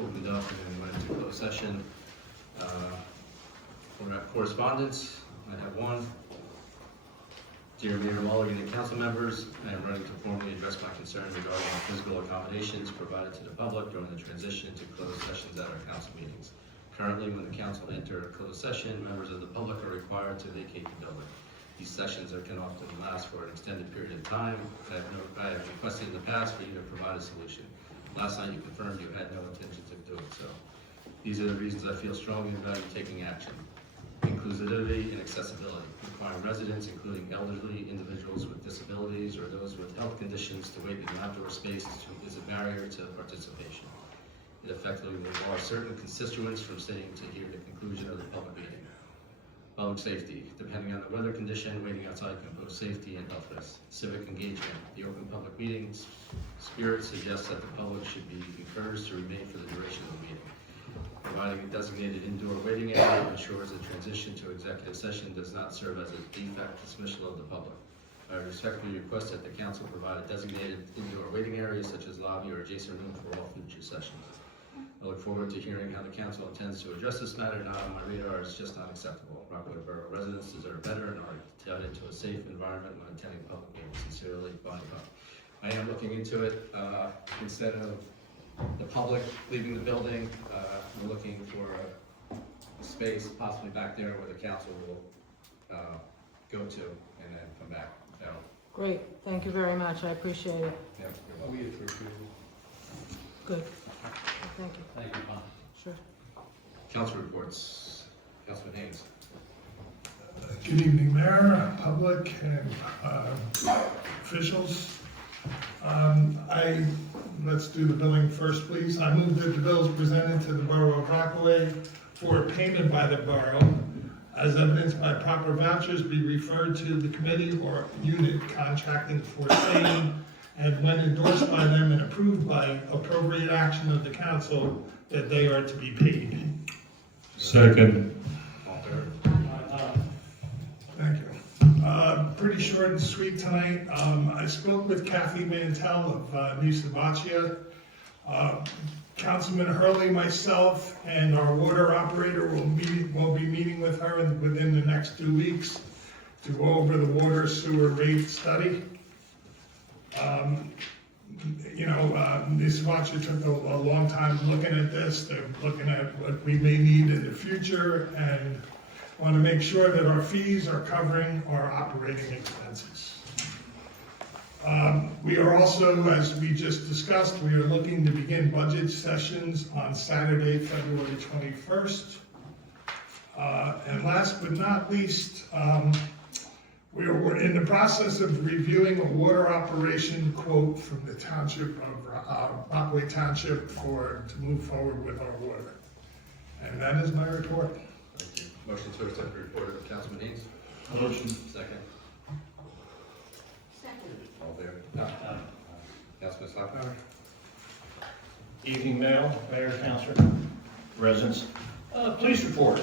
opened up and then went into closed session. We're at correspondence. I have one. Dear Mayor Mulligan and council members, I am running to formally address my concern regarding the physical accommodations provided to the public during the transition to closed sessions at our council meetings. Currently, when the council enter a closed session, members of the public are required to vacate the building. These sessions can often last for an extended period of time. I have requested in the past for you to provide a solution. Last night you confirmed you had no intentions of doing so. These are the reasons I feel strongly about you taking action. Inclusivity and accessibility, requiring residents, including elderly individuals with disabilities or those with health conditions, to wait in an outdoor space is a barrier to participation. It effectively will bar certain constituents from staying to hear the conclusion of the public meeting. Public safety, depending on the weather condition, waiting outside can pose safety and health risks. Civic engagement, the open public meetings spirit suggests that the public should be encouraged to remain for the duration of the meeting. Providing a designated indoor waiting area ensures the transition to executive session does not serve as a de facto dismissal of the public. I respectfully request that the council provide a designated indoor waiting area such as lobby or adjacent room for all future sessions. I look forward to hearing how the council intends to address this matter. Not on my radar, it's just not acceptable. Rockaway Borough residents deserve better and are tied into a safe environment when attending public meetings. Sincerely, Bonnie Buck. I am looking into it. Instead of the public leaving the building, we're looking for a space possibly back there where the council will go to and then come back. So, Great, thank you very much, I appreciate it. yeah, I'll be for approval. Good, thank you. Thank you, Bob. Sure. council reports. Councilman Haynes. Good evening, Mayor, public, and officials. Let's do the billing first, please. I move that the bills presented to the Borough of Rockaway for payment by the Borough, as evidenced by proper vouchers, be referred to the committee or unit contracting for same, and when endorsed by them and approved by appropriate action of the council, that they are to be paid. Second. All fair. Thank you. Pretty short and sweet tonight. I spoke with Kathy Mantell of New Sabachia. Councilman Hurley, myself, and our water operator will be meeting with her within the next 2 weeks to go over the water sewer rate study. New Sabachia took a long time looking at this. They're looking at what we may need in the future and want to make sure that our fees are covering our operating expenses. We are also, as we just discussed, we are looking to begin budget sessions on Saturday, February 21st. And last but not least, we're in the process of reviewing a water operation quote from the township of Rockaway Township to move forward with our water. And that is my report. Thank you. Motion to accept the report of Councilman Haynes. Motion. Second. All fair. Councilman Slocum. Evening, Mayor, Councilor, residents. Police report.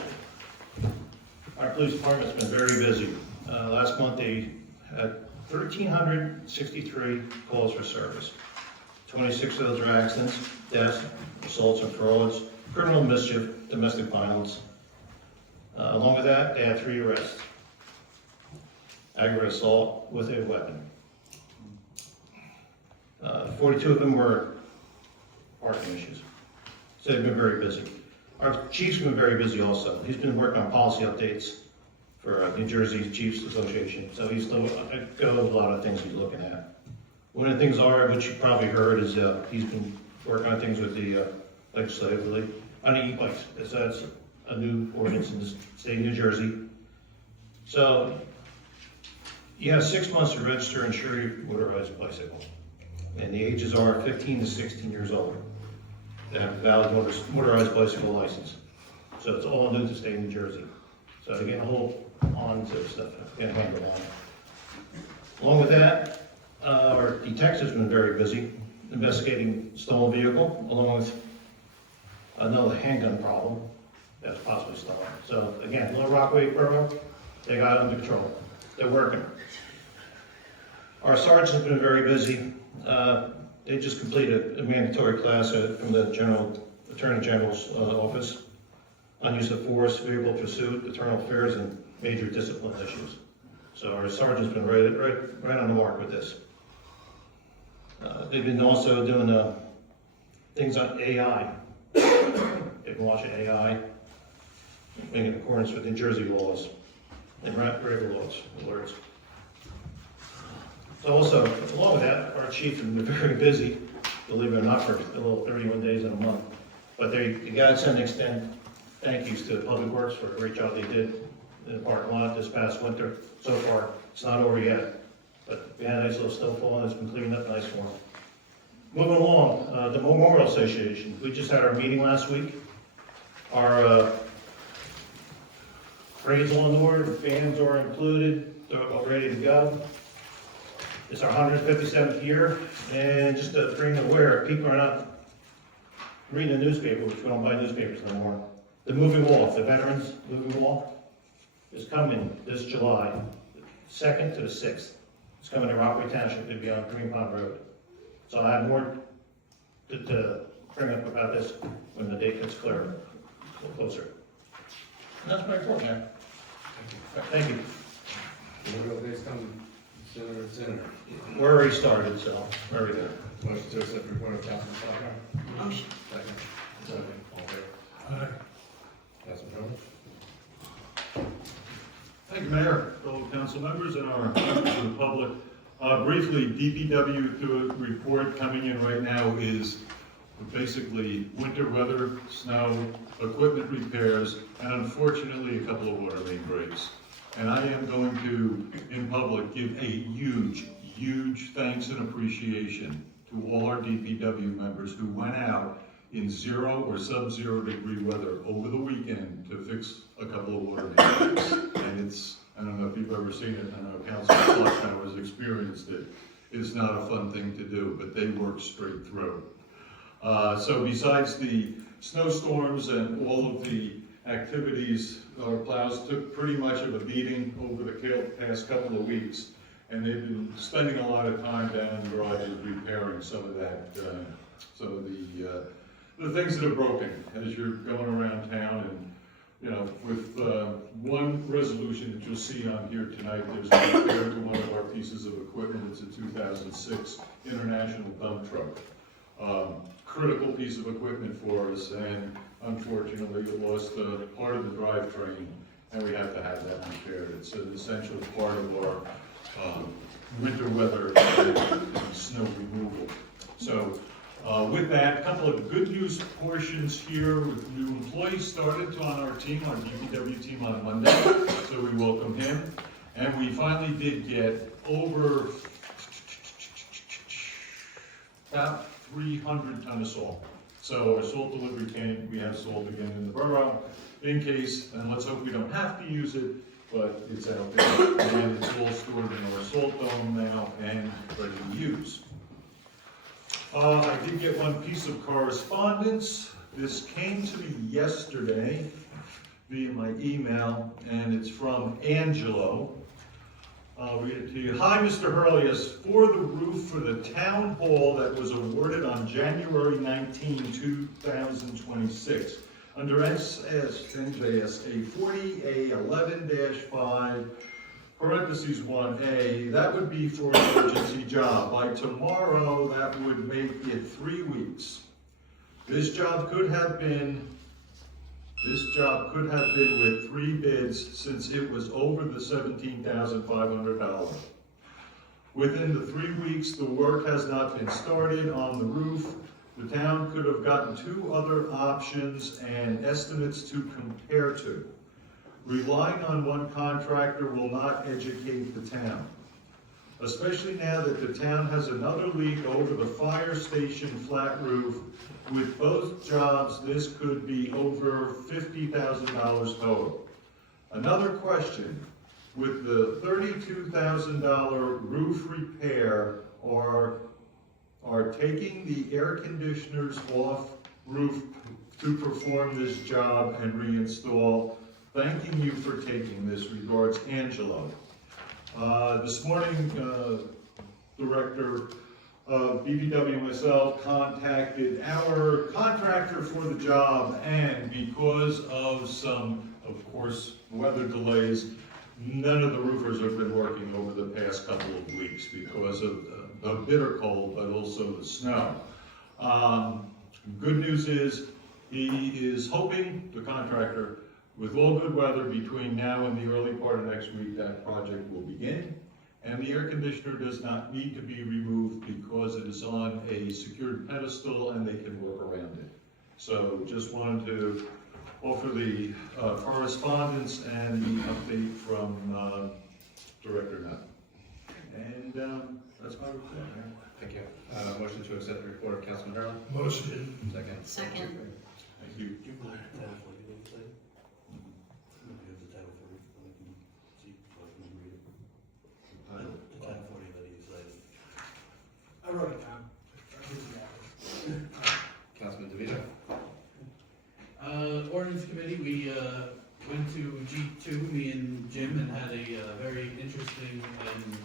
Our police department's been very busy. Last month they had 1,363 calls for service. 26 of those are accidents, deaths, assaults and frauds, criminal mischief, domestic violence. Along with that, they had 3 arrests. Aggravated assault with a weapon. 42 of them were parking issues. So they've been very busy. Our chief's been very busy also. He's been working on policy updates for New Jersey Chiefs Association. So he's got a lot of things he's looking at. One of the things which you probably heard is he's been working on things with the legislatively on the eBikes. That's a new ordinance in the state of New Jersey. So you have 6 months to register and insure your motorized bicycle. And the ages are 15 to 16 years old. They have a valid motorized bicycle license. So it's all new to the state of New Jersey. So to get a hold on to stuff, get a handle on it. Along with that, our detectives have been very busy investigating stolen vehicle, along with another handgun problem that's possibly stolen. So again, Little Rockaway Borough, they got it under control. They're working. Our sergeants have been very busy. They just completed a mandatory class from the General Attorney Attorney General's office on use of force, vehicle pursuit, internal affairs, and major discipline issues. So our sergeant's been right on the mark with this. They've been also doing things on AI. They've been watching AI, being in accordance with New Jersey laws and regular laws, alerts. So also, along with that, our chief has been very busy, believe it or not, for a little 31 days in a month. But they got to extend thank yous to Public Works for a great job they did in the parking lot this past winter. So far, it's not over yet, but we had a nice little snowfall and it's been cleaned up nice for them. Moving along, the Memorial Association. We just had our meeting last week. Our parade's on order, bands are included, they're all ready to go. It's our 157th year, and just to bring aware, people are not reading the newspaper, which we don't buy newspapers anymore. The moving wall, the Veterans Moving Wall, is coming this July, 2nd to the 6th. It's coming to Rockaway Township, to be on Green Pond Road. So I have more to bring up about this when the date gets clearer, a little closer. And that's my report, Mayor. Thank you. Memorial Day's coming sooner and sooner. We're already started, so we're already there. Motion to accept report of Councilman Clerk. Motion. Second. Second. All in favor? Aye. Councilman Rhodes? Thank you, Mayor, fellow council members, and our members of the public. Briefly, DPW report coming in right now is basically winter weather, snow, equipment repairs, and unfortunately, a couple of water main breaks. And I am going to, in public, give a huge thanks and appreciation to all our DPW members who went out in 0 or sub-0 degree weather over the weekend to fix a couple of water main breaks. And it's, I don't know if you've ever seen it, I know Councilman Clerk has experienced it. It's not a fun thing to do, but they work straight through. So besides the snowstorms and all of the activities, our plows took pretty much of a beating over the past couple of weeks. And they've been spending a lot of time down in the garages repairing some of that, some of the things that are broken as you're going around town. And you know, with one resolution that you'll see on here tonight, there's a repair to one of our pieces of equipment. It's a 2006 International dump truck. Critical piece of equipment for us, and unfortunately it lost part of the drivetrain, and we have to have that repaired. It's an essential part of our winter weather and snow removal. So with that, a couple of good news portions here. With new employees started on our team, our DPW team on Monday, so we welcome him. And we finally did get over about 300 ton of salt. So our salt delivery came, we have salt again in the borough in case, and let's hope we don't have to use it, but it's out there. And it's all stored in our salt dome now and ready to use. I did get one piece of correspondence. This came to me yesterday via my email, and it's from Angelo. I'll read it to you. Hi, Mr. Hurlius. For the roof for the town hall that was awarded on January 19, 2026, under NJSA 40A11-5, parentheses 1A, that would be for an emergency job. By tomorrow, that would make it 3 weeks. This job could have been with 3 bids since it was over the $17,500. Within the 3 weeks, the work has not been started on the roof. The town could have gotten 2 other options and estimates to compare to. Relying on one contractor will not educate the town, especially now that the town has another leak over the fire station flat roof. With both jobs, this could be over $50,000 total. Another question, with the $32,000 roof repair, are taking the air conditioners off roof to perform this job and reinstall. Thanking you for taking this. Regards, Angelo. This morning, Director DPW and myself contacted our contractor for the job, and because of some, of course, weather delays, none of the roofers have been working over the past couple of weeks because of the bitter cold, but also the snow. Good news is, he is hoping, the contractor, with all good weather between now and the early part of next week, that project will begin. And the air conditioner does not need to be removed because it is on a secured pedestal and they can work around it. So just wanted to offer the correspondence and the update from Director Nutt. And that's my report, Mayor. Thank you. Motion to accept the report of Councilman Hurley. Motion. Second. Second. Thank you. I wrote it down. Councilman DeVito. Ordinance Committee, we went to G2, me and Jim, and had a very interesting and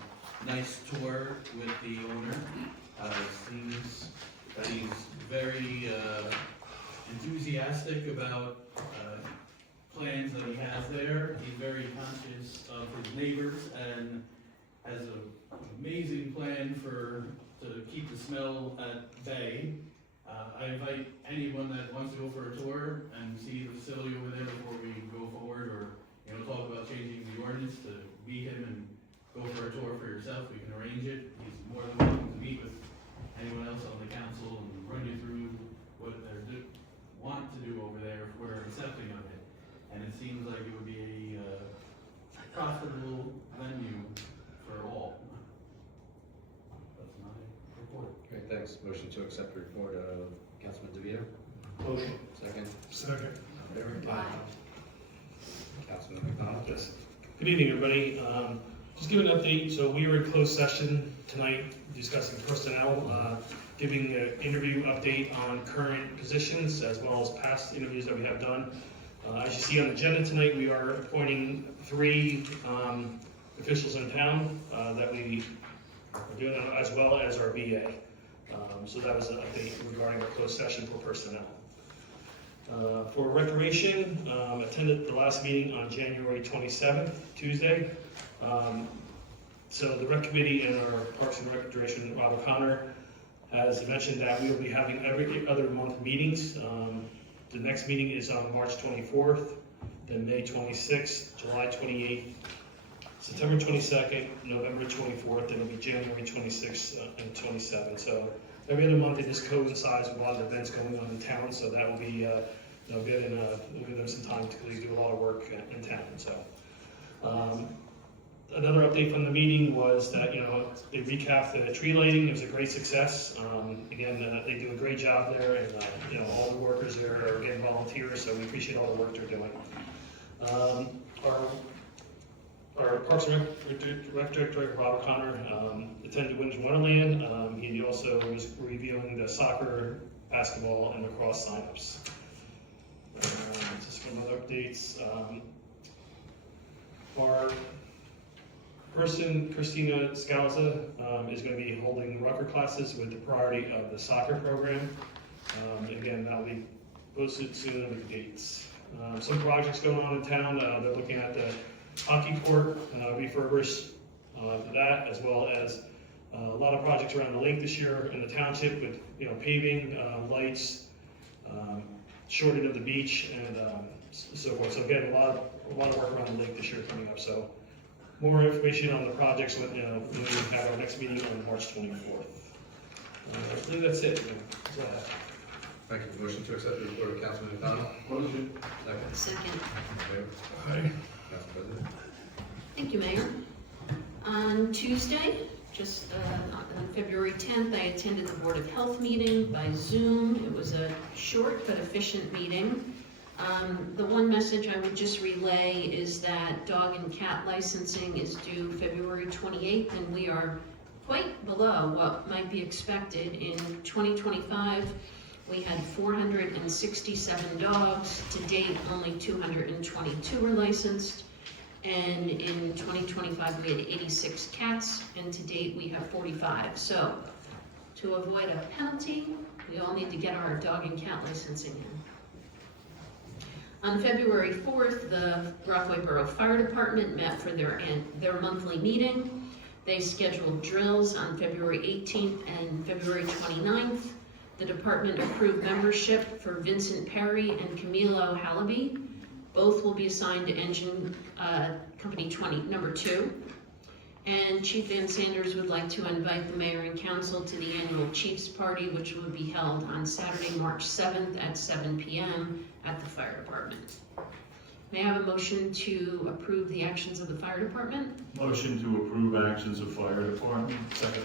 nice tour with the owner. Seems that he's very enthusiastic about plans that he has there. He's very conscious of his neighbors and has an amazing plan to keep the smell at bay. I invite anyone that wants to go for a tour and see the facility over there before we go forward, or, talk about changing the ordinance, to meet him and go for a tour for yourself. We can arrange it. He's more than welcome to meet with anyone else on the council and run you through what they want to do over there if we're accepting of it. And it seems like it would be a profitable venue for all. That's my report. Great, thanks. Motion to accept the report of Councilman DeVito. Motion. Second. Second. Aye. Councilman McDonald. Yes. Good evening, everybody. Just give an update. So we were in closed session tonight discussing personnel, giving an interview update on current positions as well as past interviews that we have done. As you see on the agenda tonight, we are appointing 3 officials in town that we are doing, as well as our VA. So that was an update regarding our closed session for personnel. For recreation, attended the last meeting on January 27th, Tuesday. So the rec committee and our Parks and Rec Director, Rob O'Connor, has mentioned that we will be having every other month meetings. The next meeting is on March 24th, then May 26th, July 28th, September 22nd, November 24th, then it'll be January 26th and 27th. So every other month it just coincides with a lot of events going on in town, so that will be good, and we'll give them some time because they do a lot of work in town. So another update from the meeting was that they recapped the tree lighting. It was a great success. Again, they do a great job there, and all the workers there are getting volunteers, so we appreciate all the work they're doing. Our Parks and Rec Director, Rob O'Connor, attended Winter Wonderland. He also was reviewing the soccer, basketball, and lacrosse signups. Just some other updates. Our person, Christina Scalza, is going to be holding rocker classes with the priority of the soccer program. Again, that'll be posted soon with the dates. Some projects going on in town. They're looking at the hockey court refurbish for that, as well as a lot of projects around the lake this year in the township with paving, lights, shortening of the beach, and so forth. So again, a lot of work around the lake this year coming up. So more information on the projects when we have our next meeting on March 24th. I believe that's it. That's all I have. Thank you. Motion to accept the report of Councilman McDonald. Motion. Second. Second. Aye. Council President. Thank you, Mayor. On Tuesday, just on February 10th, I attended the Board of Health meeting by Zoom. It was a short but efficient meeting. The one message I would just relay is that dog and cat licensing is due February 28th, and we are quite below what might be expected. In 2025, we had 467 dogs. To date, only 222 were licensed. And in 2025, we had 86 cats, and to date, we have 45. So To avoid a penalty, we all need to get our dog and cat licensing in. On February 4th, the Rockaway Borough Fire Department met for their monthly meeting. They scheduled drills on February 18th and February 29th. The department approved membership for Vincent Perry and Camilo Halaby. Both will be assigned to engine company number 2. And Chief Van Sanders would like to invite the mayor and council to the annual Chiefs Party, which will be held on Saturday, March 7th at 7 p.m. at the fire department. May I have a motion to approve the actions of the fire department? Motion to approve actions of fire department. Second.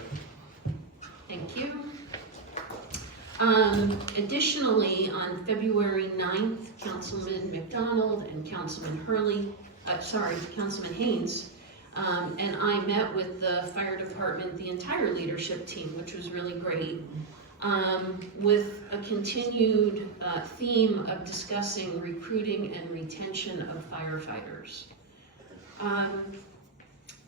Thank you. Additionally, on February 9th, Councilman McDonald and Councilman Haynes, and I met with the fire department, the entire leadership team, which was really great, with a continued theme of discussing recruiting and retention of firefighters.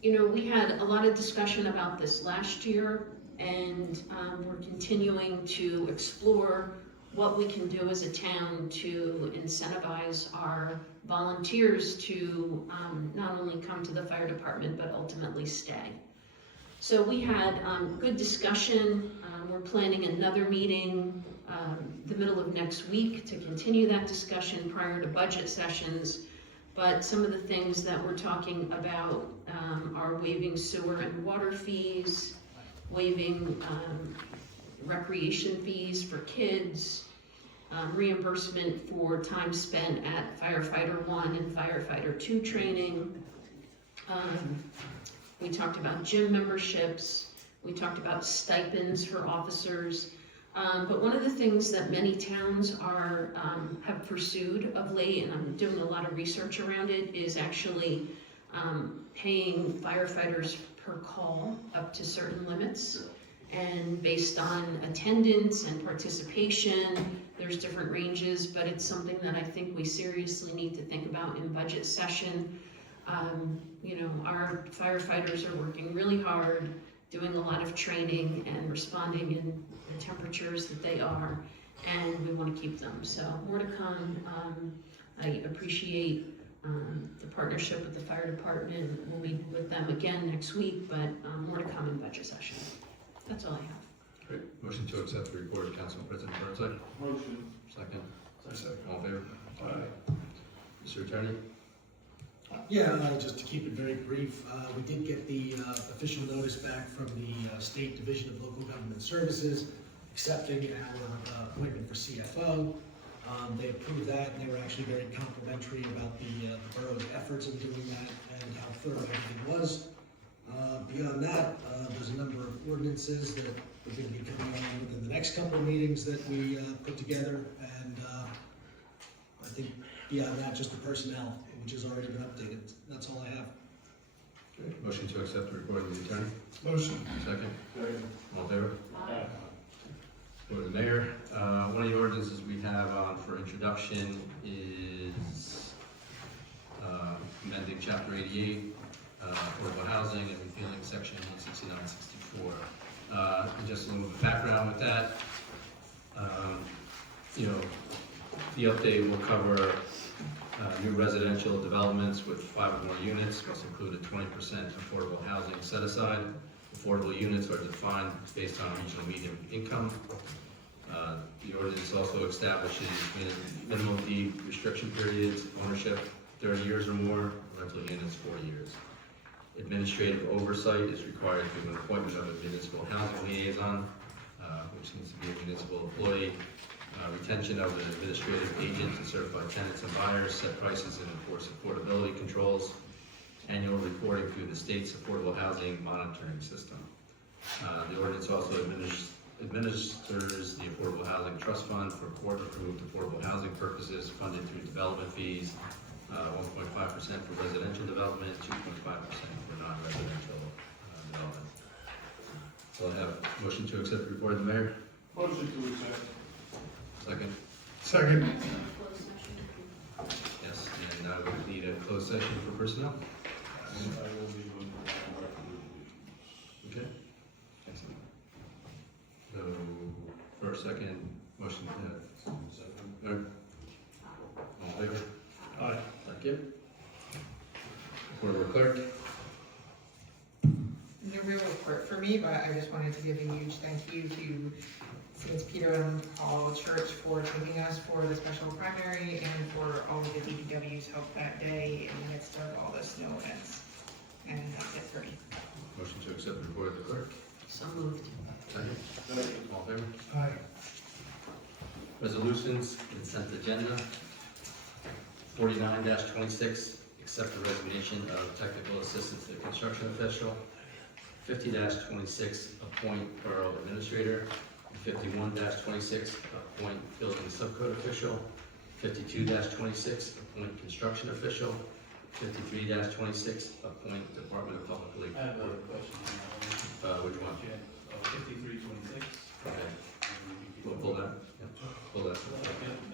We had a lot of discussion about this last year, and we're continuing to explore what we can do as a town to incentivize our volunteers to not only come to the fire department, but ultimately stay. So we had good discussion. We're planning another meeting the middle of next week to continue that discussion prior to budget sessions. But some of the things that we're talking about are waiving sewer and water fees, waiving recreation fees for kids, reimbursement for time spent at Firefighter 1 and Firefighter 2 training. We talked about gym memberships. We talked about stipends for officers. But one of the things that many towns have pursued of late, and I'm doing a lot of research around it, is actually paying firefighters per call up to certain limits. And based on attendance and participation, there's different ranges, but it's something that I think we seriously need to think about in budget session. Our firefighters are working really hard, doing a lot of training and responding in the temperatures that they are, and we want to keep them. So more to come. I appreciate the partnership with the fire department. We'll meet with them again next week, but more to come in budget session. That's all I have. Great. Motion to accept the report of Council President Burnside. Motion. Second. All in favor? Aye. Mr. Attorney? Yeah, just to keep it very brief, we did get the official notice back from the State Division of Local Government Services accepting our appointment for CFO. They approved that, and they were actually very complimentary about the borough's efforts in doing that and how thorough everything was. Beyond that, there's a number of ordinances that we're going to be coming on within the next couple of meetings that we put together, and I think beyond that, just the personnel, which has already been updated. That's all I have. Okay. Motion to accept the report of the attorney. Motion. Second. Second. All in favor? Aye. Go to the mayor. One of the ordinances we have on for introduction is amending chapter 88, affordable housing, and repealing section 169-64. And just a little bit of background with that. The update will cover new residential developments with 5 or more units must include a 20% affordable housing set aside. Affordable units are defined based on regional median income. The ordinance also establishes minimum deed restriction periods, ownership 30 years or more, rental units 4 years. Administrative oversight is required through an appointment of a municipal housing liaison, which needs to be a municipal employee. Retention of an administrative agent and certified tenants and buyers, set prices and enforce affordability controls. Annual reporting through the state's affordable housing monitoring system. The ordinance also administers the Affordable Housing Trust Fund for court-approved affordable housing purposes, funded through development fees, 1.5% for residential development, 2.5% for non-residential development. So I have a motion to accept the report of the mayor. Motion to accept. Second. Second. Closed session. Yes, and I would need a closed session for personnel. I will be one. Okay. Excellent. So second. Motion, All in favor? Aye. Thank you. Report of our clerk. No real report for me, but I just wanted to give a huge thank you to St. Peter and Paul Church for taking us for the special primary and for all of the DPW's help that day in the midst of all the snow events. And that's it for me. Motion to accept the report of the clerk. So moved. Second. All in favor? Aye. Resolutions, consent agenda. 49-26, accept the resignation of technical assistant to the construction official. 50-26, appoint borough administrator. 51-26, appoint building subcode official. 52-26, appoint construction official. 53-26, appoint Department of Public I Relief. have a question. Which one? 5326. Okay, we'll pull that. Yep. Pull that.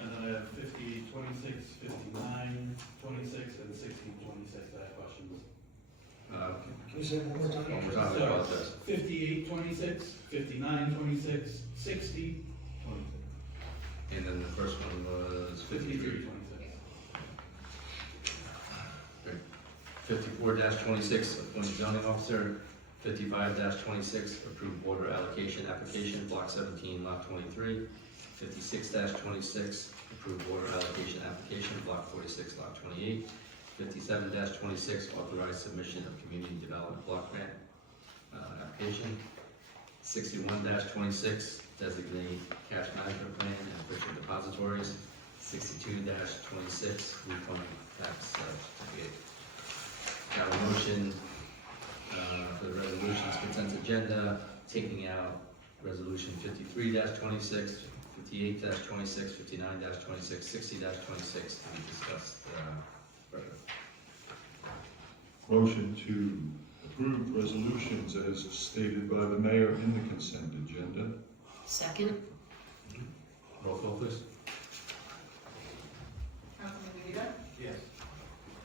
And then I have 5026, 5926, and 6026. I have questions. Can you say it one more time? One more time, I apologize. 5826, 5926, 6026. And then the first one was 53. 54-26, appoint zoning officer. 55-26, approve water allocation application, block 17, lot 23. 56-26, approve water allocation application, block 46, lot 28. 57-26, authorize submission of community development block grant application. 61-26, designate cash management plan and official depositories. 62-26, refund tax certificate. Got a motion for the resolutions consent agenda, taking out resolution 53-26, 58-26, 59-26, 60-26 to be discussed further. Motion to approve resolutions as stated by the mayor in the consent agenda. Second? Roll call, please. Councilman Devitta? Yes.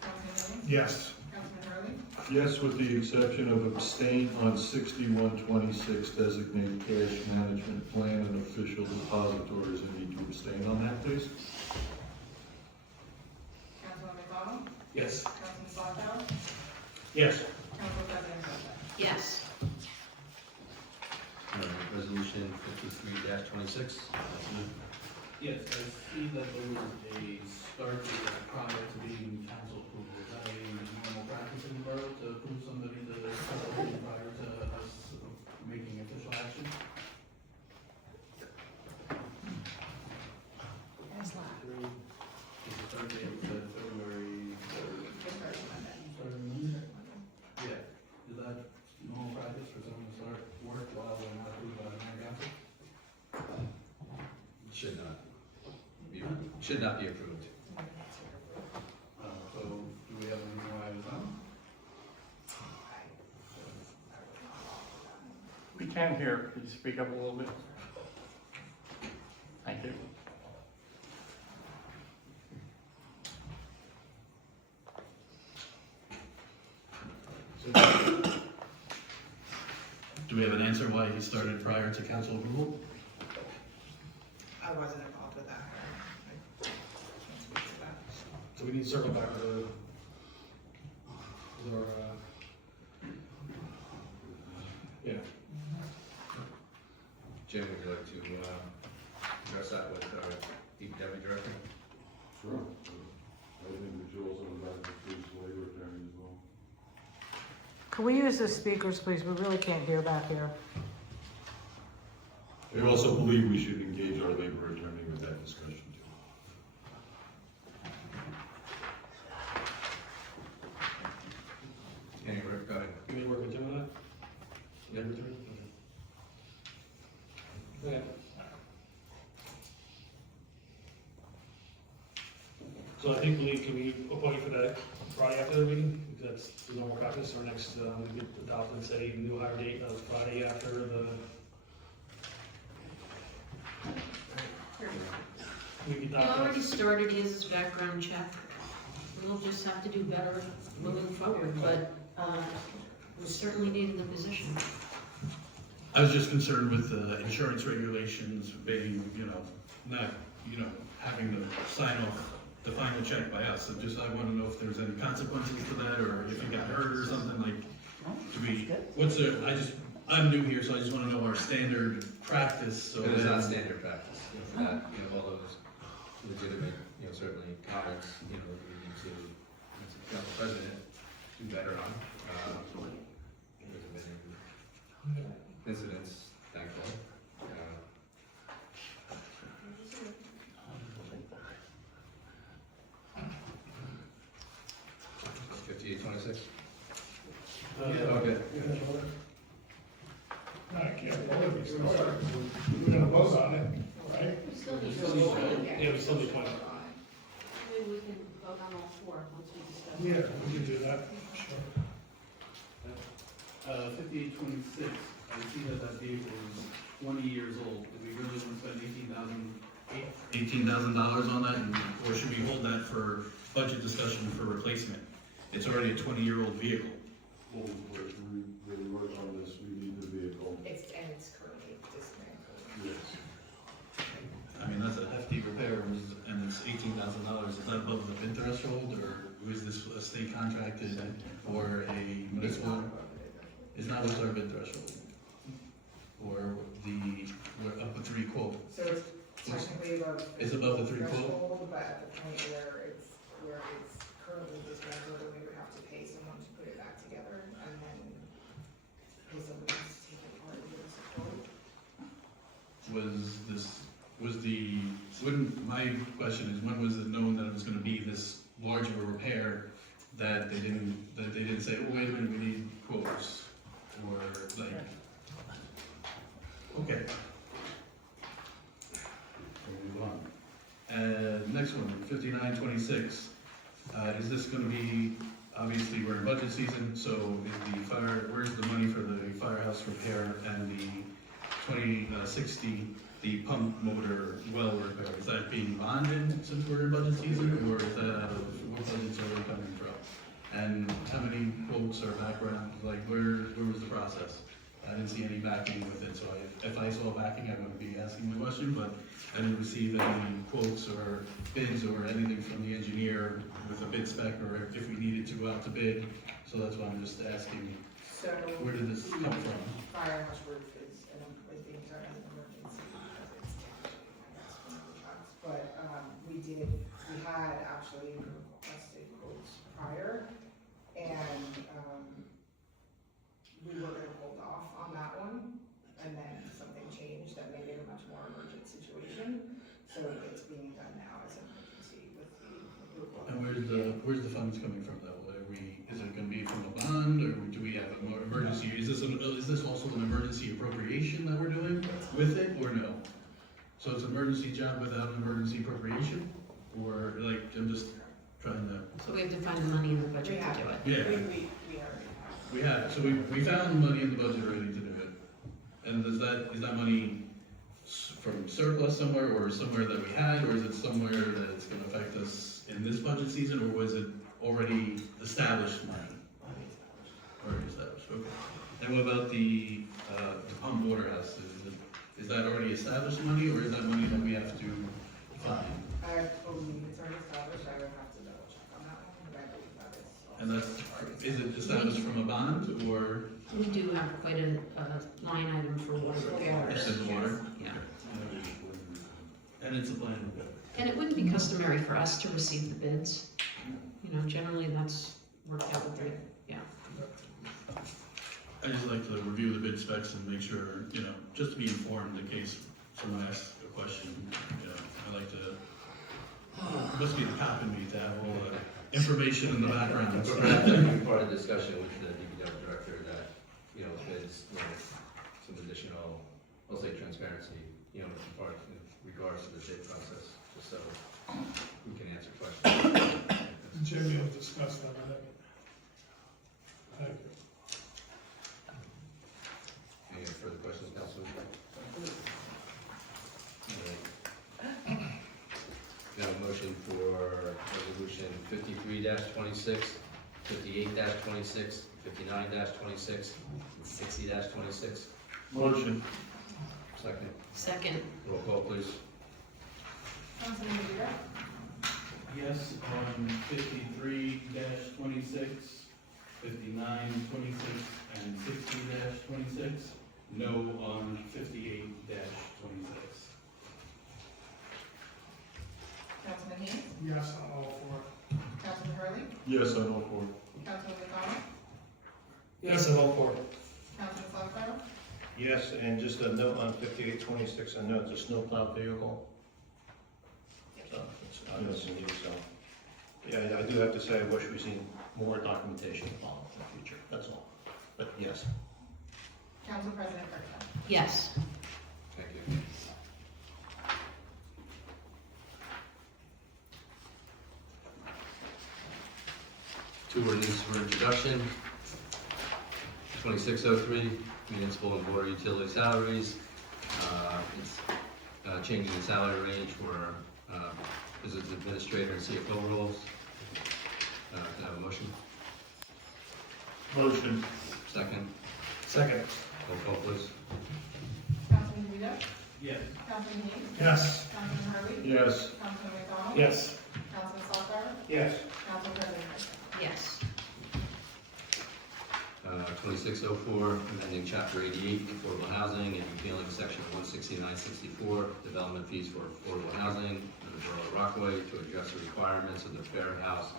Councilman Lee? Yes. Councilman Hurley? Yes, with the exception of abstain on 6126, designate cash management plan and official depositories. I need to abstain on that, please. Councilman McDonald? Yes. Councilman Sawfeld? Yes. Council President Bozak? Yes. Resolution 53-26. Yes, I see that there was a start date prior to being council approval. Is that a normal practice in the borough to approve somebody to prior to us making official action? As that. Is the start date February 3rd? Starting Monday? Yeah. Is that normal practice for someone to start work while they're not approved by the mayor council? Should not be approved. So, do we have any why it was on? We can hear. Could you speak up a little bit? Thank you. Do we have an answer why he started prior to council approval? I wasn't involved with that. I can't speak to that. So we need to circle back to our, Yeah. Jim, would you like to address that with our DPW director? Sure. I think the Jules and the police labor attorney as well. Can we use the speakers, please? We really can't hear back here. I also believe we should engage our labor attorney with that discussion too. Any work, go ahead. You may work with Jim on that? Yeah. Okay. So I think can we appoint for that Friday after the meeting? Because that's the normal practice, or next, we could adopt and say new hire date of Friday after the. We could He adopt already that. started his background check. We'll just have to do better moving forward, but we certainly need the position. I was just concerned with the insurance regulations being, not, having to sign off the final check by us. So just, I wanna know if there's any consequences to that, or if you got hurt or something, like, I'm new here, so I just wanna know our standard practice, so. It is not standard practice, for that, all those legitimate, certainly comments, that we need to, as a council president, do better on. There's been incidents, thankfully. 5826. Okay. All right, can't vote if we start. We're gonna vote on it, right? We still need to Yeah, we still need one. Maybe we can vote on all four once we discuss. Yeah, we can do that, sure. 5826, I see that vehicle is 20 years old. Do we really want to spend $18,000 on that, or should we hold that for budget discussion for replacement? It's already a 20-year-old vehicle. Well, when we work on this, we need the vehicle. It's currently dismantled. Yes. I mean, that's a hefty repair, and it's $18,000. Is that above the bid threshold, or is this a state contracted or a municipal? It's not what's our bid threshold, or we're up to 3 quote. So it's technically above. It's above the 3 quote? threshold, but at the point where it's currently dismantled, we would have to pay someone to put it back together, and then pay somebody to take it apart and give us a quote. My question is, when was it known that it was gonna be this large of a repair that they didn't say, oh, wait a minute, we need quotes? Or like, okay. Move on. Next one, 5926. Is this gonna be, obviously, we're in budget season, so where's the money for the firehouse repair and the 2060, the pump motor well repair? Is that being bonded since we're in budget season, or is that out of, what budgets are they coming from? And how many quotes or background, like where was the process? I didn't see any backing with it, so if I saw backing, I wouldn't be asking the question, but I didn't receive any quotes or bids or anything from the engineer with a bid spec, or if we needed to go out to bid, so that's why I'm just asking, So. where did this come from? Firehouse roof is being done as an emergency because it's damaging, I guess, one of the trucks. But, we had actually requested quotes prior, and, we were gonna hold off on that one, and then something changed that made it a much more emergent situation. So it's being done now as an emergency with the approval. And where's the funds coming from though? Is it gonna be from a bond, or do we have a more emergency, is this also an emergency appropriation that we're doing with it, or no? So it's an emergency job without an emergency appropriation? Or like, I'm just trying to, So we have to find the money in the budget to do it. yeah, We already have. we have, so we found money in the budget already to do it. And is that money from surplus somewhere, or somewhere that we had, or is it somewhere that it's gonna affect us in this budget season, or was it already established money? Already established, okay. And what about the pump water house? Is that already established money, or is that money that we have to find? I believe it's already established, I would have to double check on that one, but I believe that is. And is it established from a bond, or We do have quite a line item for water repairs. just in the water? Yeah. And it's a plan. And it wouldn't be customary for us to receive the bids. Generally that's worked out with I just like to review the bid specs and make sure, just to be informed in case someone asks a question, I like to, it must be the cop in me to have all the information in the background. Part of the discussion with the DPW director that, bids, some additional, I'll say transparency, in regards to the bid process, just so we can answer questions. Jimmy will discuss that with him. Thank you. Any further questions, Councilman? We have a motion for resolution 53-26, 58-26, 59-26, and 60-26. Motion. Second. Second. Roll call, please. Councilman Deferred? Yes on 53-26, 59-26, and 60-26. No on 58-26. Councilman Haynes? Yes on all four. Councilman Hurley? Yes on all four. Councilman McDonald? Yes, on all four. Councilman Slaughter? Yes, and just a note on 5826, a note, it's a snowplow vehicle. So, it's obviously new, so. Yeah, I do have to say, I wish we'd seen more documentation involved in the future, that's all. But yes. Council President Kirkland? Yes. Thank you. Two ordinances for introduction. 2603, municipal and water utility salaries. It's changing the salary range for business administrator and CFO roles. Can I have a motion? Motion. Second. Second. Roll call, please. Councilman DeVito? Yes. Councilman Haynes? Yes. Councilman Hurley? Yes. Councilman McDonald? Yes. Councilman Slaughter? Yes. Council President Kirkland? Yes. 2604, amending Chapter 88, affordable housing, and repealing Section 16964, development fees for affordable housing in the Borough of Rockaway to address the requirements of the Fair Housing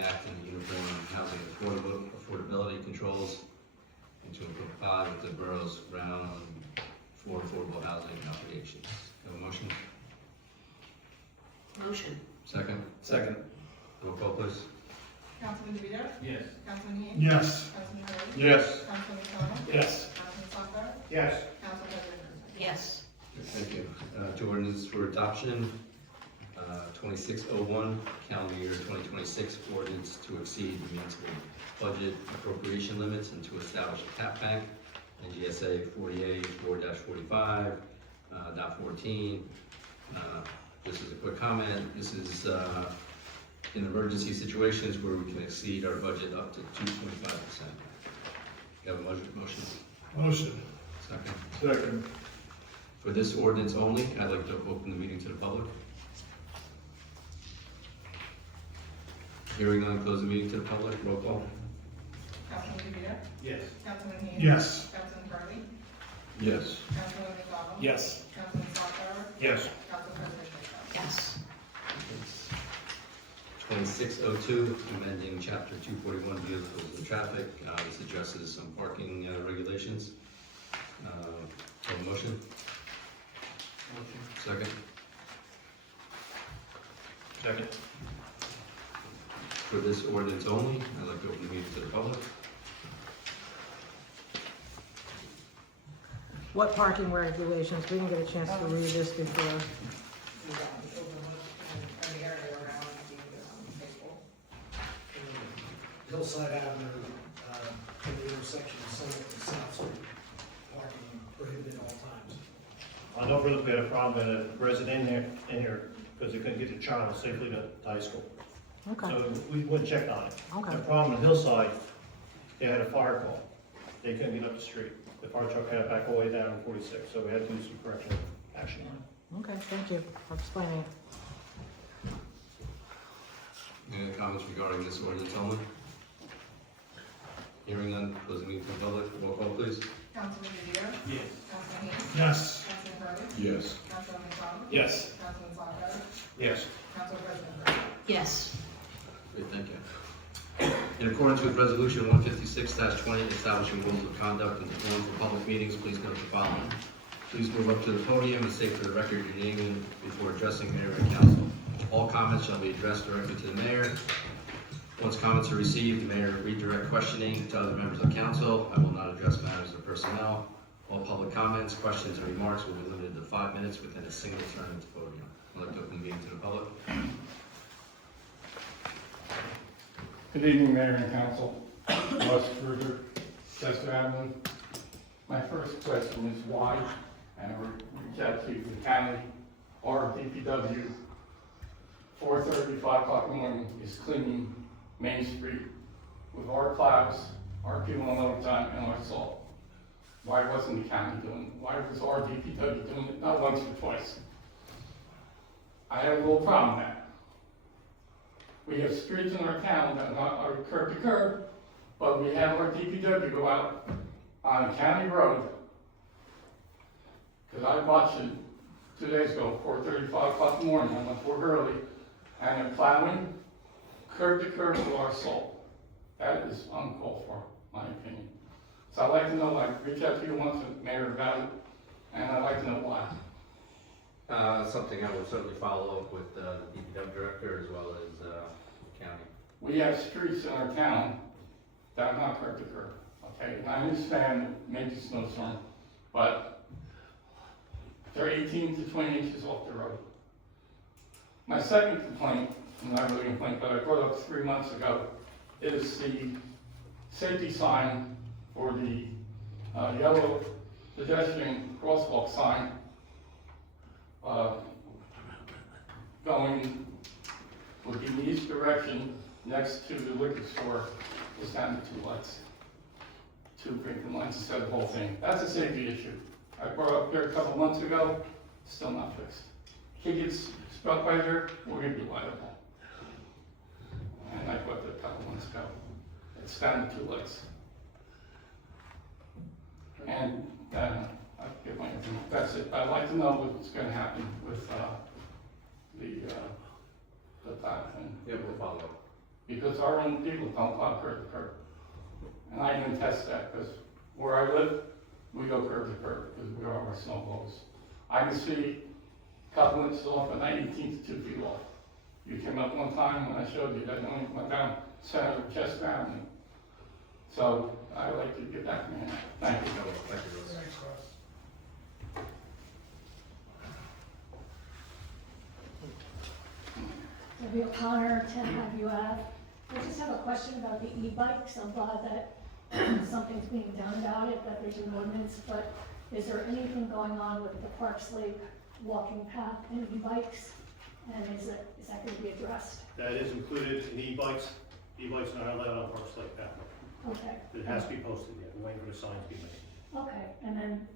Act and the Uniform Housing Affordability Controls, and to comply with the borough's round for affordable housing obligations. Have a motion? Motion. Second? Second. Roll call, please. Councilman DeVito? Yes. Councilman Haynes? Yes. Councilman Hurley? Yes. Councilman McDonald? Yes. Councilman Slaughter? Yes. Council President Kirkland? Yes. Thank you. Two ordinances for adoption. 2601, calendar year 2026, ordinance to exceed the municipal budget appropriation limits and to establish a cap bank. NGSA 48 4-45, .14. This is a quick comment. This is in emergency situations where we can exceed our budget up to 2.5%. You have a motion? Motion. Second. Second. For this ordinance only, I'd like to open the meeting to the public. Hearing none, close the meeting to the public. Roll call. Councilman DeVito? Yes. Councilman Haynes? Yes. Councilman Hurley? Yes. Councilman McDonald? Yes. Councilman Slaughter? Yes. Council President Kirkland? Yes. 2602, amending Chapter 241, vehicles and traffic. This addresses some parking regulations. Have a motion? Motion. Second. Second. For this ordinance only, I'd like to open the meeting to the public. What parking regulations? We didn't get a chance to read this before. And the area around the high school. Hillside Avenue, from the intersection of Summit and South Street, parking prohibited at all times. On Overlook, we had a problem with a resident in here, because they couldn't get their child safely to high school. Okay, So we went and checked on it. okay. The problem in Hillside, they had a fire call. They couldn't get up the street. The fire truck had to back all the way down in 46, so we had to do some corrective action on it. Okay, thank you for explaining. Any comments regarding this ordinance only? Hearing none, close the meeting to the public. Roll call, please. Councilman DeVito? Yes. Councilman Haynes? Yes. Councilman Hurley? Yes. Councilman McDonald? Yes. Councilman Slaughter? Yes. Council President Kirkland? Yes. Great, thank you. In accordance with Resolution 156-20, establishing rules of conduct and decorum for public meetings, please note the following. Please move up to the podium and state for the record your name before addressing mayor and council. All comments shall be addressed directly to the mayor. Once comments are received, the mayor will redirect questioning to other members of council. I will not address matters of personnel. All public comments, questions, and remarks will be limited to 5 minutes within a single turn at the podium. I'd like to open the meeting to the public. Good evening, Mayor and Council. Russ, Chester Avenue. My first question is why, and I reach out to the county or DPW, 4:30, 5 o'clock in the morning is cleaning Main Street with our plows, our people on overtime, and our salt. Why wasn't the county doing it? Why was our DPW doing it not once but twice? I have a little problem with that. We have streets in our town that are curb to curb, but we have our DPW go out on a county road. Because I watched it 2 days ago, 4:30, 5 o'clock in the morning, I went to work early, and they're plowing curb to curb to our soul. That is uncalled for, my opinion. So I'd like to know, like, reach out to you once, Mayor, about it, and I'd like to know why. Something I will certainly follow up with the DPW director as well as the county. We have streets in our town that are not curb to curb, okay? And I understand maybe snowstorm, but they're 18 to 20 inches off the road. My second complaint, not really a complaint, but I brought up 3 months ago, is the safety sign for the yellow pedestrian crosswalk sign going, would be in the east direction next to the liquor store, is down to 2 lights. 2 blinking lights instead of the whole thing. That's a safety issue. I brought up here a couple months ago, still not fixed. Kid gets struck by there, we're gonna be liable. And I brought that a couple months ago. It's down to 2 lights. And I'll give my opinion. That's it. I'd like to know what's gonna happen with the that thing. Yeah, we'll follow up. Because our own people don't plow curb to curb. And I can attest that, because where I live, we go curb to curb, because we are our snow blows. I can see a couple inches off and 18 to 2 feet off. You came up one time when I showed you that, only went down center of Chester Avenue. So I'd like to get back to me. Thank you. Thank you, Russ. Thanks, Russ. It'll be an honor to have you out. I just have a question about the e-bikes. I'm glad that something's being done about it, that there's an ordinance, but is there anything going on with the Parks Lake walking path and e-bikes? And is that going to be addressed? That is included in e-bikes. E-bikes are not allowed on Parks Lake Path. Okay. It has to be posted yet. We're waiting for the sign to be made. Okay, and then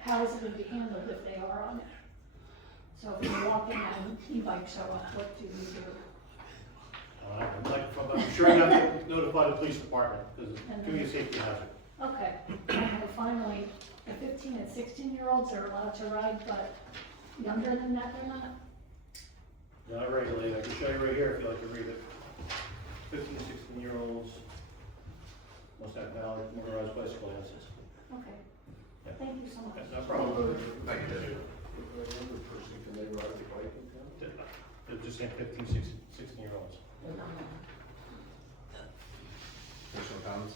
how is it going to be handled if they are on it? So if you're walking and e-bikes show up, what do you do? I'm sure you have to notify the police department, because it's going to be a safety hazard. Okay, and then finally, the 15 and 16-year-olds are allowed to ride, but younger than that, they're not? Not regulated. I can show you right here if you'd like to read it. 15, 16-year-olds must have valid motorized bicycle licenses. Okay, Yeah. thank you so much. No problem. Thank you, David. Can they ride the bike in town? They're just saying 15, 16-year-olds. Additional comments?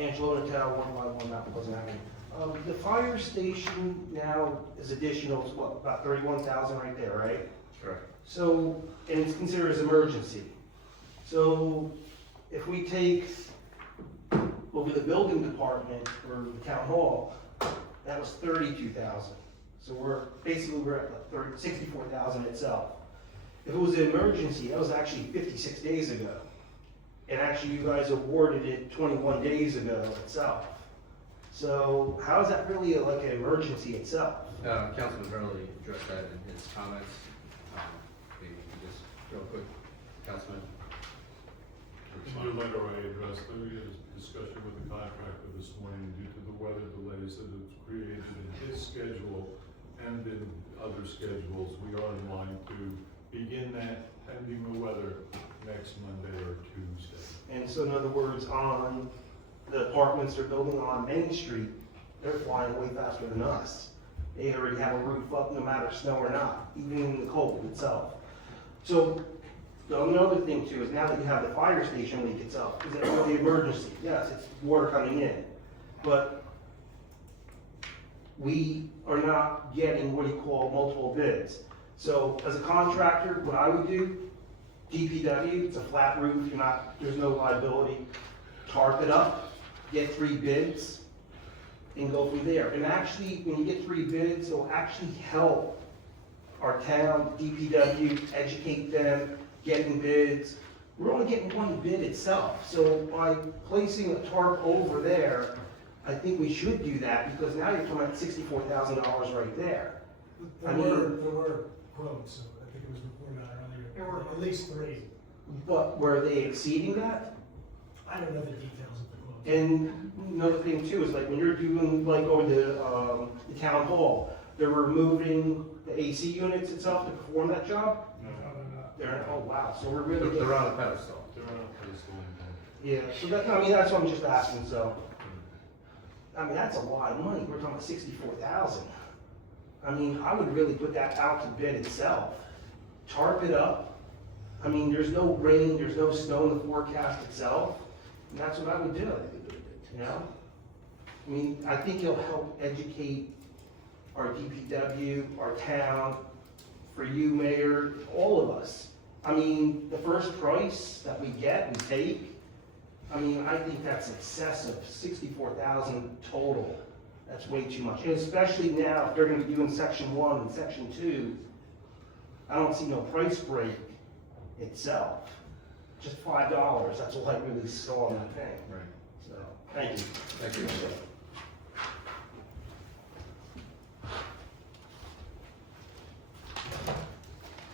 Angelo, the town, 151 Mount Pleasant Avenue. The fire station now is additional, it's what, about 31,000 right there, right? Correct. So, and it's considered as emergency. So, if we take over the building department or the town hall, that was 32,000. So we're at like 64,000 itself. If it was an emergency, that was actually 56 days ago. And actually you guys awarded it 21 days ago itself. So how is that really like an emergency itself? Councilman Hurley addressed that in his comments. Maybe you can just real quick, Councilman. In your letter, I addressed, there was discussion with the contractor this morning due to the weather delays that have created in his schedule and in other schedules. We are in line to begin that pending the weather next Monday or Tuesday. And so in other words, on the apartments they're building on Main Street, they're flying way faster than us. They already have a roof up no matter snow or not, even in the cold itself. So the other thing too is now that you have the fire station leak itself, is it really emergency? Yes, it's water coming in, but we are not getting what you call multiple bids. So as a contractor, what I would do, DPW, it's a flat roof, there's no liability. Tarp it up, get 3 bids, and go from there. And actually, when you get 3 bids, it'll actually help our town, DPW, educate them, getting bids, we're only getting one bid itself. So by placing a tarp over there, I think we should do that, because now you're talking about $64,000 right there. There were quotes, so I think it was reported out earlier, at least 3. But were they exceeding that? I don't know the details of the quote. And another thing too is like when you're doing, like over the town hall, they're removing the AC units itself to perform that job? They're, oh wow, so we're really. They're on a pedestal. Yeah, so that, I mean, that's what I'm just asking, so. I mean, that's a lot of money, we're talking about 64,000. I mean, I would really put that out to bid itself, tarp it up. I mean, there's no rain, there's no snow in the forecast itself, and that's what I would do, you know? I mean, I think it'll help educate our DPW, our town, for you, Mayor, all of us. I mean, the first price that we get, we take, I mean, I think that's excessive, 64,000 total. That's way too much, and especially now, if they're gonna be doing section 1 and section 2, I don't see no price break itself. Just $5, that's all I really saw on that thing. Right. So, thank you. Thank you.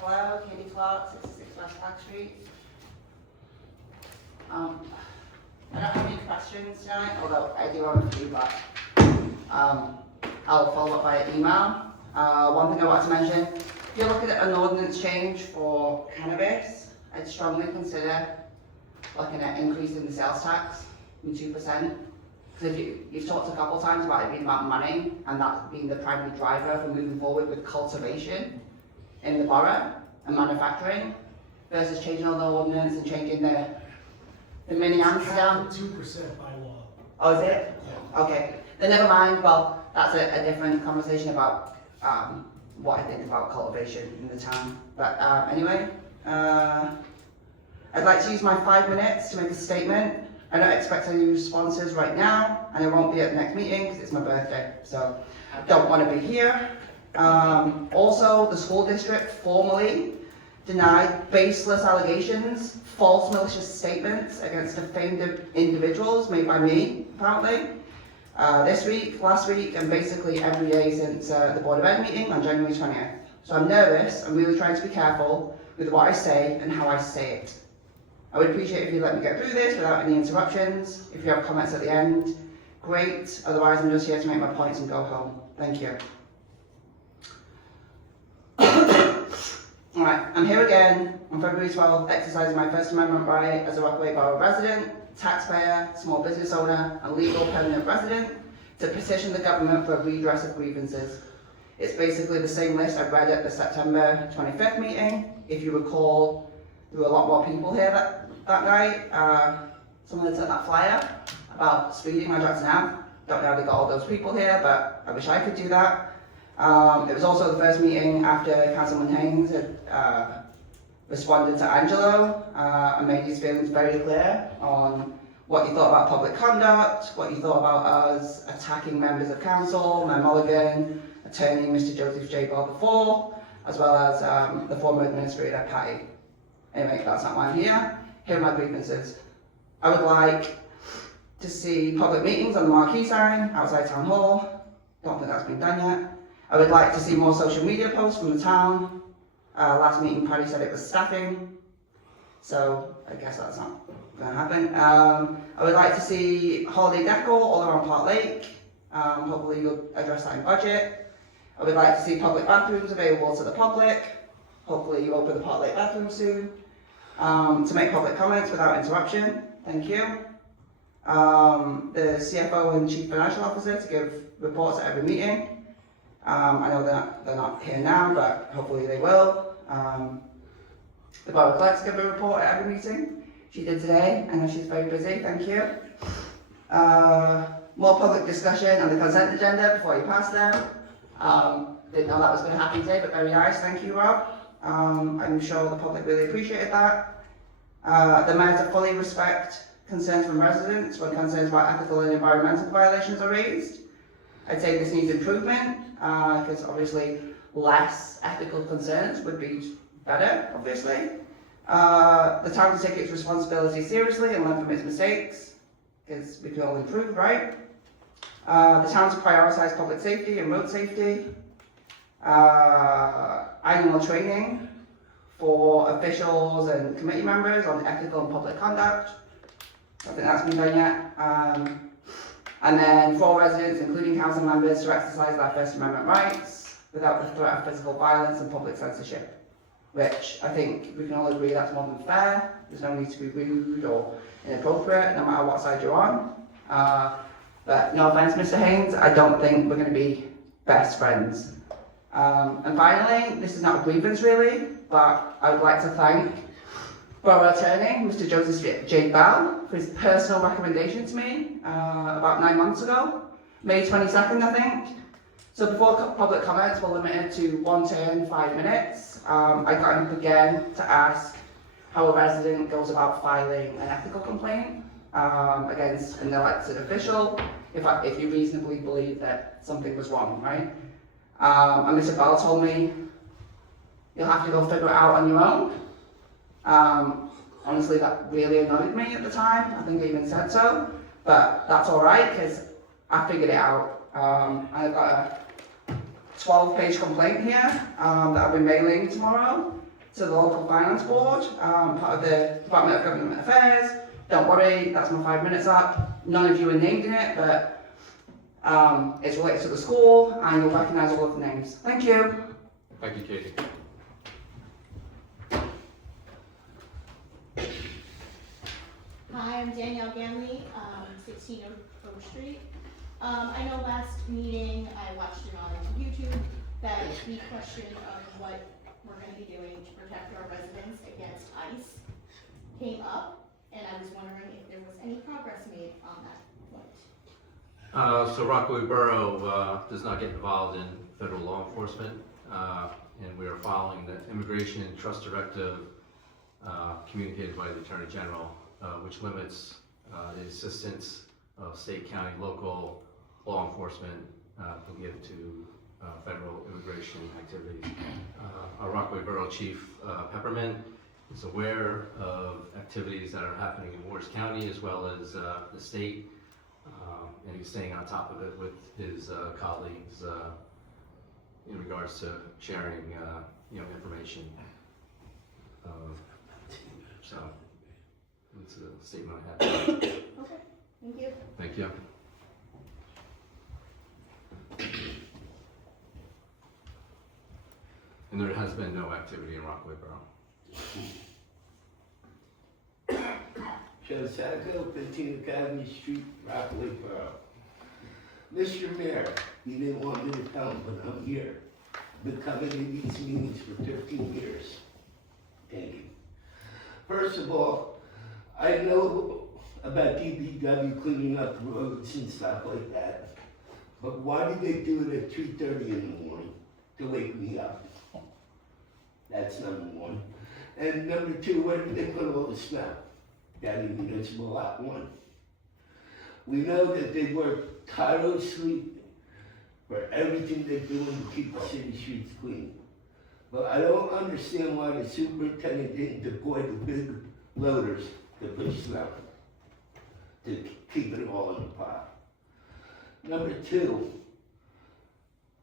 Hello, Katie Clark, 66 West Park Street. I don't have any questions tonight, although I do have a few, but I'll follow up by email. One thing I want to mention, if you're looking at an ordinance change for cannabis, I'd strongly consider looking at increasing the sales tax from 2%. Because if you've talked a couple times about it being about money, and that being the primary driver for moving forward with cultivation in the borough and manufacturing, versus changing all the ordinance and changing the mini Amsterdam. 2% by law. Oh, is it? Yeah. Okay, then never mind. Well, that's a different conversation about what I think about cultivation in the town. But anyway, I'd like to use my 5 minutes to make a statement. I don't expect any responses right now, and I won't be at the next meeting because it's my birthday, so I don't want to be here. Also, the school district formally denied baseless allegations, false malicious statements against defamed individuals made by me, apparently, this week, last week, and basically every day since the Board of Ed meeting on January 20th. So I'm nervous, I'm really trying to be careful with what I say and how I say it. I would appreciate if you let me get through this without any interruptions. If you have comments at the end, great. Otherwise, I'm just here to make my points and go home. Thank you. Alright, I'm here again on February 12th, exercising my First Amendment right as a Rockaway Borough resident, taxpayer, small business owner, and legal permanent resident to petition the government for a redress of grievances. It's basically the same list I read at the September 25th meeting. If you recall, there were a lot more people here that night. Someone had sent that flyer about speeding on Jackson Ave. Don't know how they got all those people here, but I wish I could do that. It was also the first meeting after Councilman Haynes had responded to Angelo and made his feelings very clear on what he thought about public conduct, what he thought about us attacking members of council, Mayor Mulligan, attorney Mr. Joseph J. Bell before, as well as the former administrator Patty. Anyway, that's not why I'm here. Here are my grievances. I would like to see public meetings on the marquee sign outside Town Hall. Don't think that's been done yet. I would like to see more social media posts from the town. Last meeting, Patty said it was staffing, so I guess that's not going to happen. I would like to see holiday decor all around Park Lake. Hopefully you'll address that in budget. I would like to see public bathrooms available to the public. Hopefully you open the Park Lake bathroom soon. To make public comments without interruption. Thank you. The CFO and Chief Financial Officer to give reports at every meeting. I know they're not here now, but hopefully they will. The Borough Clerk to give a report at every meeting. She did today. I know she's very busy. Thank you. More public discussion on the consent agenda before you pass them. Didn't know that was going to happen today, but very nice. Thank you, Rob. I'm sure the public really appreciated that. The mayor to fully respect concerns from residents when concerns about ethical and environmental violations are raised. I'd say this needs improvement, because obviously less ethical concerns would be better, obviously. The town to take its responsibility seriously and learn from its mistakes, because we can all improve, right? The town to prioritise public safety and road safety. Annual training for officials and committee members on ethical and public conduct. I think that's been done yet. And then for residents, including council members, to exercise their First Amendment rights without the threat of physical violence and public censorship, which I think we can all agree that's more than fair. There's no need to be rude or inappropriate, no matter what side you're on. But no offence, Mr. Haynes, I don't think we're going to be best friends. And finally, this is not a grievance really, but I would like to thank Borough Attorney, Mr. Joseph J. Bell, for his personal recommendation to me about 9 months ago, May 22nd, I think. So before public comments were limited to one turn, 5 minutes, I got him up again to ask how a resident goes about filing an ethical complaint against an elected official if you reasonably believe that something was wrong, right? And Mr. Bell told me, you'll have to go figure it out on your own. Honestly, that really annoyed me at the time. I think I even said so, but that's all right because I figured it out. I've got a 12-page complaint here that I'll be mailing tomorrow to the local finance board, part of the Department of Government Affairs. Don't worry, that's my 5 minutes up. None of you are named in it, but it's related to the school, and you'll recognise all of the names. Thank you. Thank you, Katie. Hi, I'm Danielle Ganley, 16 Oak Street. I know last meeting, I watched it on YouTube, that the question of what we're going to be doing to protect our residents against ice came up, and I was wondering if there was any progress made on that point. So Rockaway Borough does not get involved in federal law enforcement, and we are following the Immigration and Trust Directive communicated by the Attorney General, which limits the assistance of state, county, local law enforcement to give to federal immigration activities. Our Rockaway Borough Chief Peppermint is aware of activities that are happening in Morris County as well as the state, and he's staying on top of it with his colleagues in regards to sharing information. So that's a statement I have. Okay, thank you. Thank you. And there has been no activity in Rockaway Borough. Shosaka, 15 Academy Street, Rockaway Borough. Mr. Mayor, you didn't want me to come, but I'm here. Been coming to these meetings for 15 years. Thank you. First of all, I know about DPW cleaning up roads and stuff like that, but why did they do it at 2:30 in the morning to wake me up? That's number one. And number two, where did they put all the snow? Down in Municipal Lot 1. We know that they work tirelessly for everything they're doing to keep the city streets clean. But I don't understand why the superintendent didn't deploy the big loaders to push snow, to keep it all in the pot. Number two,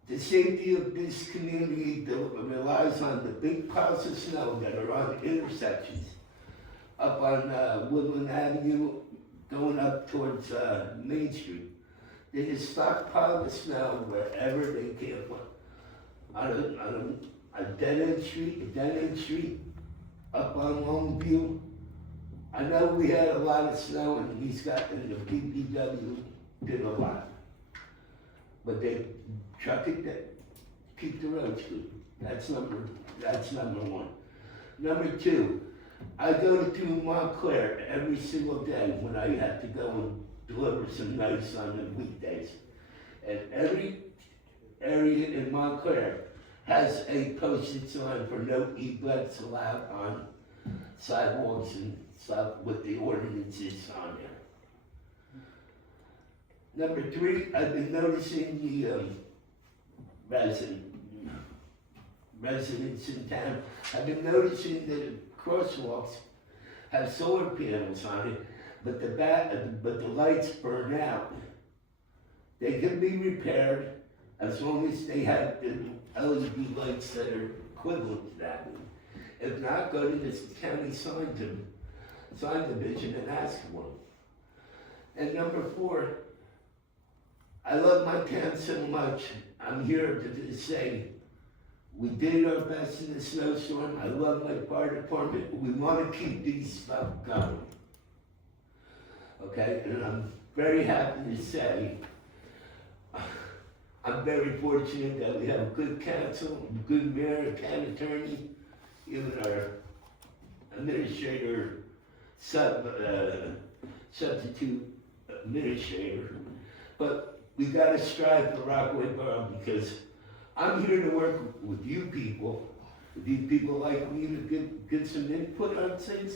the safety of this community relies on the big piles of snow that are on intersections up on Woodland Avenue, going up towards Main Street. They just stockpile the snow wherever they can. On a dead-end street, up on Longview. I know we had a lot of snow and the DPW did a lot. But they truck it to keep the roads good. That's number one. Number two, I go to Montclair every single day when I have to go and deliver some notes on the weekdays. And every area in Montclair has a posted sign for no eBikes allowed on sidewalks and stuff with the ordinances on there. Number three, I've been noticing the residents in town. I've been noticing the crosswalks have solar panels on it, but the lights burn out. They can be repaired as long as they have the LED lights that are equivalent to that. If not, go to the county sign division and ask for one. And number 4, I love my town so much, I'm here to say, we did our best in the snowstorm. I love my fire department. We want to keep these stuff going. Okay, and I'm very happy to say, I'm very fortunate that we have a good council, a good mayor, a county attorney, even our administrator, substitute administrator. But we gotta strive for Rockaway Borough because I'm here to work with you people like me to get some input on things.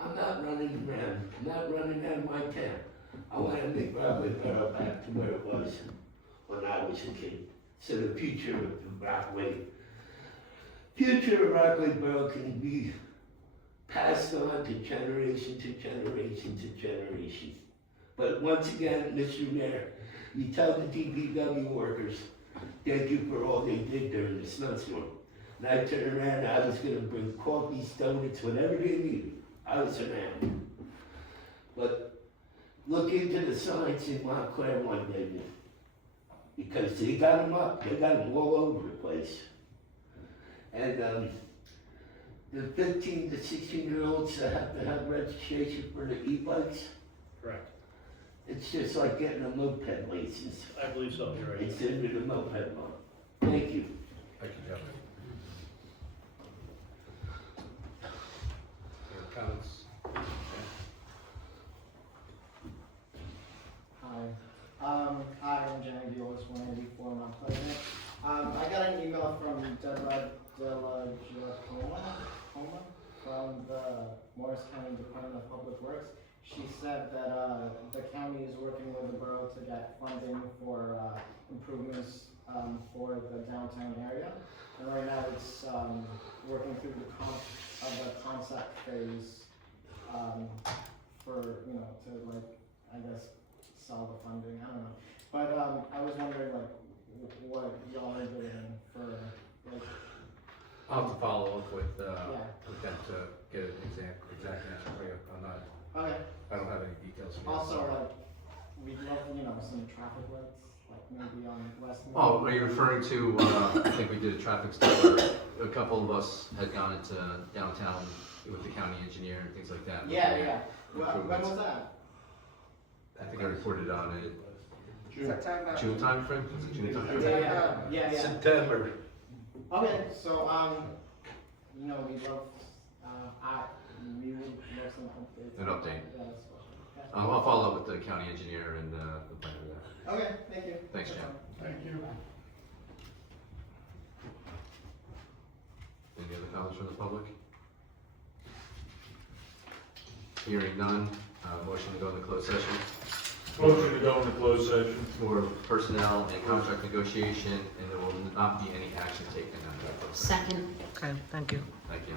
I'm not running around. I'm not running out of my town. I want to make Rockaway Borough back to where it was when I was a kid. So the future of Rockaway Borough can be passed on to generation to generation to generation. But once again, Mr. Mayor, you tell the DPW workers, thank you for all they did during the snowstorm. And I turned around and I was gonna bring coffees, donuts, whatever they needed. I was around. But look into the signs in Montclair one day, because they got them up, they got them all over the place. And the 15 to 16-year-olds that have to have registration for the e-bikes, Correct. it's just like getting a moped license. I believe so, you're right. It's under the moped law. Thank you. Thank you, Jeff. Any comments? Hi, I'm Jenny Diolis, 184 Mount Pleasant. I got an email from Deborah from the Morris County Department of Public Works. She said that the county is working with the borough to get funding for improvements for the downtown area. And right now it's working through the concept phase for, to I guess, sell the funding, I don't know. But I was wondering what y'all are doing for I'll have to follow up with them to get an exact answer for you on that. Okay. I don't have any details. for you, Also, sorry. we'd love, some traffic lights, maybe on West. Oh, are you referring to, I think we did a traffic study where a couple of us had gone into downtown with the county engineer and things like that. Yeah. When was that? I think I reported on it. September. June timeframe? Was it June timeframe? Yeah. September. Okay, so, we'd love, we would love some updates. An update. Yeah, okay. I'll follow up with the county engineer and the plan of that. Okay, thank you. Thanks, Jim. Thank you. Any other comments from the public? Hearing none, motion to go into closed session Motion to go into closed session. for personnel and contract negotiation, and there will not be any action taken on that. Second. Okay, thank you. Thank you.